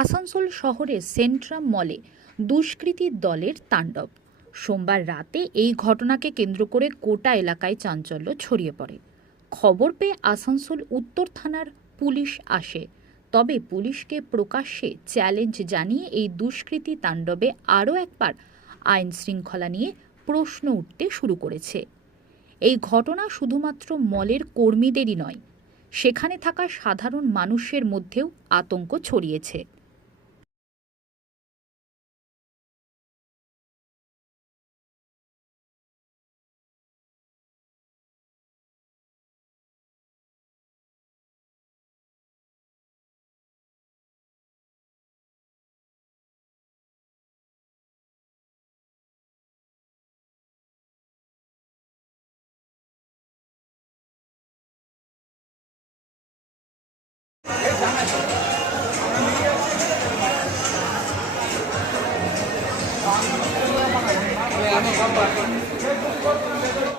আসানসোল শহরের সেন্ট্রাম মলে দুষ্কৃতী দলের তাণ্ডব। সোমবার রাতে এই ঘটনাকে কেন্দ্র করে গোটা এলাকায় চাঞ্চল্য ছড়িয়ে পড়ে। খবর পেয়ে আসানসোল উত্তর থানার পুলিশ আসে, তবে পুলিশকে প্রকাশ্যে চ্যালেঞ্জ জানিয়ে এই দুষ্কৃতী তাণ্ডবে আরও একবার আইন শৃঙ্খলা নিয়ে প্রশ্ন উঠতে শুরু করেছে। এই ঘটনা শুধুমাত্র মলের কর্মীদেরই নয়, সেখানে থাকা সাধারণ মানুষের মধ্যেও আতঙ্ক ছড়িয়েছে।